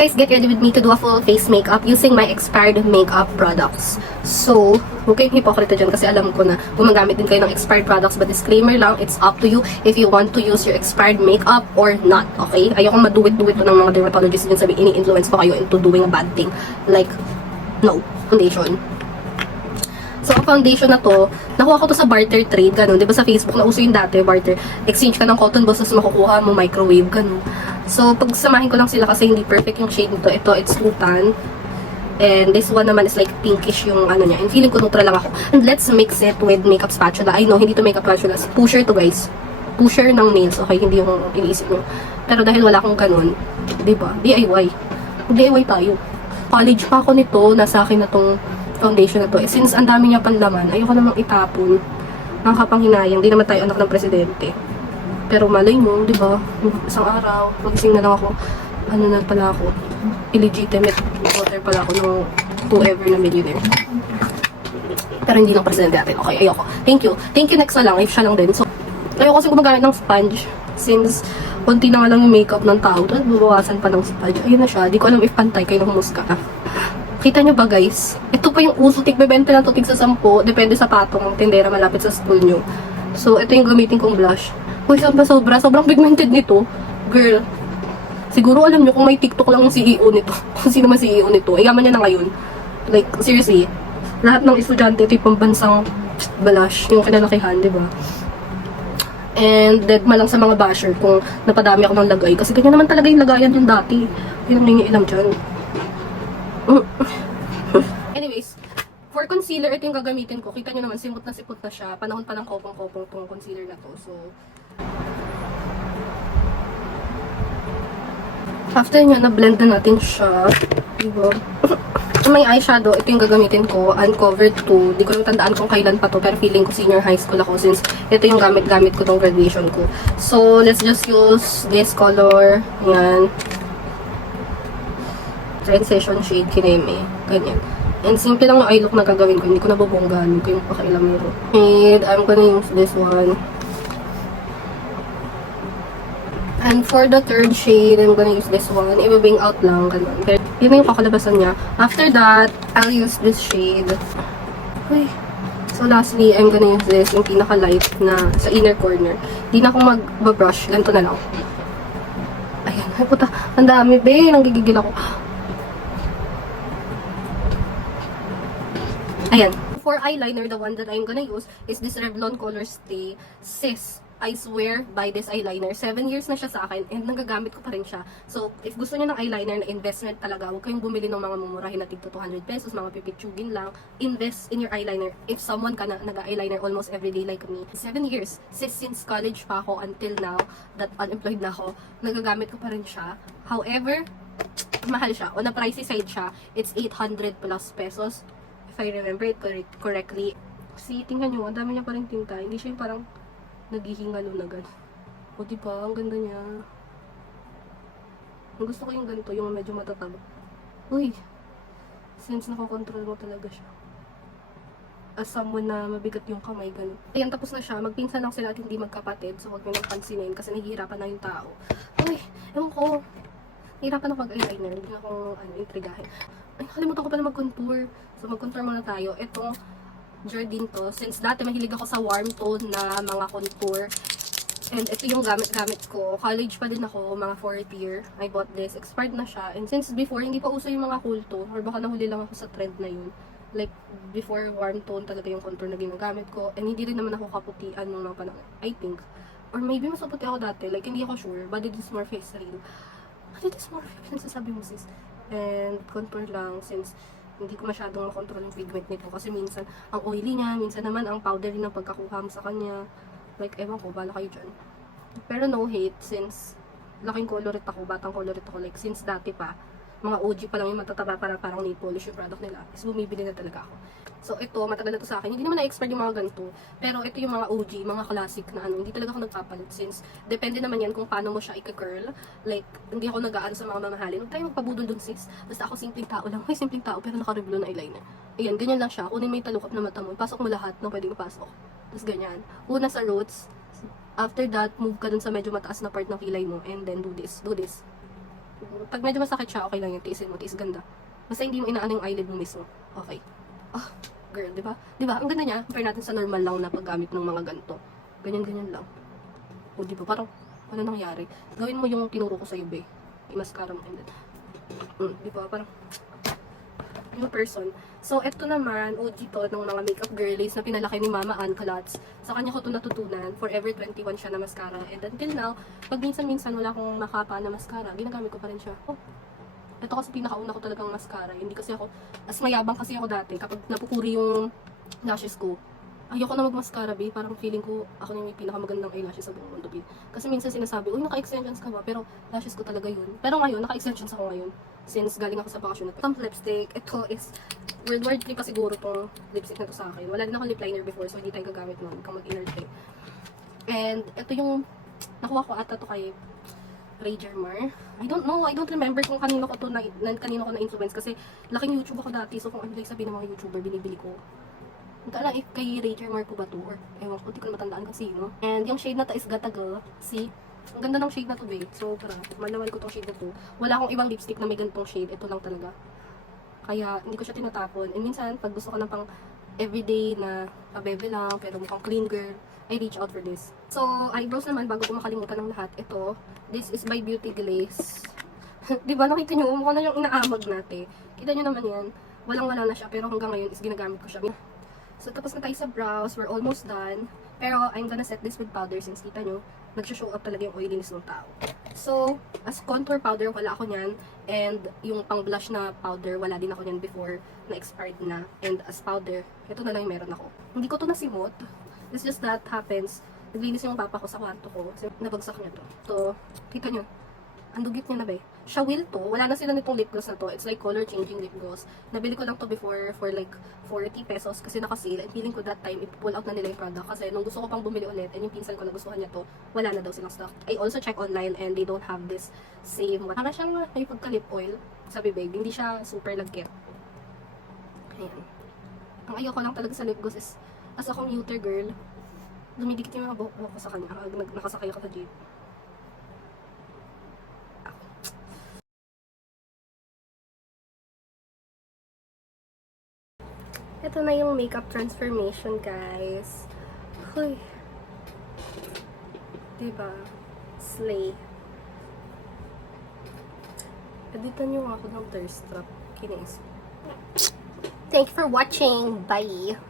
Guys, get ready with me to do a full face makeup using my expired makeup products. So, huwag kayong hipokrita dyan kasi alam ko na gumagamit din kayo ng expired products, but disclaimer lang, it's up to you if you want to use your expired makeup or not, okay? Ayokong maduwit-duwit ng mga dermatologists din sabi, ini-influence pa kayo into doing a bad thing. Like, no, foundation. So, ang foundation na to, nakuha ko to sa barter trade, ganun. Diba sa Facebook, nauso yung dati, barter. Exchange ka ng cotton balls, tapos makukuha mo microwave, ganun. So, pagsamahin ko lang sila kasi hindi perfect yung shade nito. Ito, it's Lutan. And this one naman is like pinkish yung ano niya. And feeling ko neutral lang ako. And let's mix it with makeup spatula. I know, hindi to makeup spatula. Pusher to, guys. Pusher ng nails, okay? Hindi yung iniisip nyo. Pero dahil wala akong ganun, diba? DIY. DIY tayo. College pa ako nito, nasa akin na tong foundation na to. Since ang dami niya panlaman, ayoko namang itapon. Nakakapanghinayang, di naman tayo anak ng presidente. Pero malay mo, di ba? Isang araw, magising na lang ako. Ano na pala ako? Illegitimate daughter pala ako ng whoever na millionaire. Pero hindi lang presidente natin. Okay, ayoko. Thank you. Thank you next na lang, if siya lang din. So, ayoko kasi gumagamit ng sponge. Since, konti na nga lang yung makeup ng tao. Tapos, bubawasan pa ng sponge. Ayun na siya. Di ko alam if pantay kayo ng humusga. Kita nyo ba, guys? Ito pa yung uso. Tigbebente lang to, tig sa 10. Depende sa patong ng tindera malapit sa school nyo. So, ito yung gamitin kong blush. Uy, sobra. Sobrang pigmented nito. Girl. Siguro alam nyo kung may TikTok lang yung CEO nito. Kung sino man CEO nito. Yaman niya na ngayon. Like, seriously. Lahat ng estudyante, ito yung pambansang blush. Yung kinalakihan, di ba? And dead ma lang sa mga basher kung napadami ako ng lagay. Kasi ganyan naman talaga yung lagayan yung dati. Yun ang nangiilam dyan. Anyways, for concealer, ito yung gagamitin ko. Kita nyo naman, simot na siya. Panahon pa lang kopong-kopong tong concealer na to. So, after nyo, na-blend na natin siya. Diba? May eyeshadow, ito yung gagamitin ko. Uncovered 2. Di ko lang tandaan kung kailan pa to, pero feeling ko senior high school ako since ito yung gamit-gamit ko tong graduation ko. So, let's just use this color. Yan. Transition shade Kineme. Ganyan. And simple lang yung eye look na gagawin ko. Hindi ko nabubonggahan. Hindi ko yung pakailamero. And I'm gonna use this one. And for the third shade, I'm gonna use this one. Ibabing out lang. Ganun. Pero yun na yung kakalabasan niya. After that, I'll use this shade. Uy. So lastly, I'm gonna use this. Yung pinaka-light na sa inner corner. Di na ako mag-brush. Ganito na lang. Ayan. Ay puta. Ang dami, be. Nanggigigil ako. Ayan. For eyeliner, the one that I'm gonna use is this Revlon Color Stay. Sis, I swear by this eyeliner. 7 years na siya sa akin and nagagamit ko pa rin siya. So, if gusto niyo ng eyeliner na investment talaga, huwag kayong bumili ng mga mumurahin na tigto 200 pesos, mga pipitsugin lang. Invest in your eyeliner. If someone ka na nag-eyeliner almost everyday like me. 7 years. Since college pa ako until now, that unemployed na ako, nagagamit ko pa rin siya. However, mahal siya. On the pricey side siya, it's 800 plus pesos. If I remember it correctly. See, tingnan nyo, ang dami niya pa rin tinta. Hindi siya yung parang naghihingalo na gano'n. O diba, ang ganda niya. Ang gusto ko yung ganito, yung medyo matataba. Uy, since nakokontrol mo talaga siya. As someone na mabigat yung kamay, gano'n. Ayan, tapos na siya. Magpinsan lang sila at hindi magkapatid. So, huwag nyo nang pansinin kasi nahihirapan na yung tao. Uy, ewan ko. Nahihirapan ako mag-eyeliner. Hindi na akong intrigahin. Ay, nakalimutan ko pala mag-contour. So, mag-contour muna tayo. Ito, Jardine to. Since dati mahilig ako sa warm tone na mga contour. And ito yung gamit-gamit ko. College pa din ako, mga 4th year. I bought this. Expired na siya. And since before, hindi pa uso yung mga cool tone. Or baka nahuli lang ako sa trend na yun. Like, before warm tone talaga yung contour na ginagamit ko. And hindi rin naman ako kaputian nung mga panahon. I think. Or maybe mas maputi ako dati. Like, hindi ako sure. But it is more face real. But it is more face. Sabi mo, sis. And contour lang since hindi ko masyadong makontrol yung pigment nito kasi minsan ang oily niya, minsan naman ang powdery na pagkakuha mo sa kanya. Like, ewan ko, bala kayo dyan. Pero no hate since laking colorit ako, batang colorit ako. Like, since dati pa, mga OG pa lang yung matataba parang nail polish yung product nila. Is bumibili na talaga ako. So, ito, matagal na to sa akin. Hindi naman na-expert yung mga ganito. Pero ito yung mga OG, mga classic na ano. Hindi talaga ako nagpapalit since depende naman yan kung paano mo siya i-curl. Like, hindi ako nag-aan sa mga mamahalin. Huwag tayo magpabudol dun sis. Basta ako simpleng tao lang. Ay, simpleng tao pero naka-revlon na eyeliner. Ayan, ganyan lang siya. Kunin mo yung talukap na mata mo. Pasok mo lahat na pwedeng ipasok. Tapos ganyan. Una sa roots. After that, move ka dun sa medyo mataas na part ng kilay mo. And then do this. Do this. Pag medyo masakit siya, okay lang yung tiisin mo, tiis ganda. Basta hindi mo inaano yung eyelid mo mismo. Okay. Ah, girl, di ba? Di ba? Ang ganda niya, compare natin sa normal lang na paggamit ng mga ganito. Ganyan-ganyan lang. O, di ba? Parang, ano nangyari? Gawin mo yung tinuro ko sa'yo, be. I-mascara mo, and then, di ba? Parang, yung person. So, eto naman, OG to ng mga makeup girlies na pinalaki ni Mama Ann Kalats. Sa kanya ko to natutunan. Forever 21 siya na mascara. And until now, pag minsan-minsan wala akong makapa na mascara, ginagamit ko pa rin siya. Oh, ito kasi pinakauna ko talagang mascara. Hindi kasi ako, as mayabang kasi ako dati, kapag napupuri yung lashes ko, ayoko na mag-mascara, babe. Parang feeling ko, ako na yung may pinakamagandang eyelashes sa buong mundo, babe. Kasi minsan sinasabi, uy, naka-extensions ka ba? Pero lashes ko talaga yun. Pero ngayon, naka-extensions ako ngayon. Since galing ako sa bakasyon na to. Itong lipstick, ito is World War 3 pa siguro tong lipstick na to sa akin. Wala din ako lip liner before, so hindi tayo gagamit nun. Huwag kang mag-inner tray. And ito yung, nakuha ko ata to kay Ray Germar. I don't know, I don't remember kung kanino ko to kanino ko na-influence kasi laking YouTube ako dati, so kung ano like sabihin ng mga YouTuber, binibili ko. Hindi ko alam if kay Ray Germar ko ba to or ewan ko, hindi ko na matandaan kung sino. And yung shade na to is Gatagal. See? Ang ganda ng shade na to, babe. Sobra. Malawal ko tong shade na to. Wala akong ibang lipstick na may ganitong shade. Ito lang talaga. Kaya, hindi ko siya tinatapon. And minsan, pag gusto ko ng pang everyday na abebe lang, pero mukhang clean girl, I reach out for this. So, eyebrows naman, bago ko makalimutan ng lahat, ito, this is by Beauty Glaze. Diba, nakita nyo, mukha na yung inaamag natin. Kita nyo naman yan. Walang-wala na siya, pero hanggang ngayon is ginagamit ko siya. So, tapos na tayo sa brows. We're almost done. Pero, I'm gonna set this with powder since kita nyo, nagsho-show up talaga yung oiliness ng tao. So, as contour powder, wala ako nyan. And, yung pang blush na powder, wala din ako nyan before na expired na. And, as powder, ito na lang yung meron ako. Hindi ko to nasimot. It's just that happens. Naglinis yung papa ko sa kwarto ko. Kasi nabagsak niya to. So, kita nyo. Ang dugit niya na ba eh. Shawil to. Wala na sila nitong lip gloss na to. It's like color changing lip gloss. Nabili ko lang to before for like 40 pesos kasi naka-sale. And feeling ko that time, i-pull out na nila yung product. Kasi nung gusto ko pang bumili ulit, and yung pinsan ko na gustuhan niya to, wala na daw silang stock. I also check online and they don't have this same one. Para siyang may pagka-lip oil sa bibig. Hindi siya super lagkit. Ayan. Ang ayoko lang talaga sa lip gloss is, as a commuter girl, dumidikit yung mga buhok ko sa kanya. Nakasakay ako sa jeep. Ito na yung makeup transformation, guys. Huy. Diba? Slay. Editan nyo ako ng thirst trap. Kinis. Thank you for watching. Bye!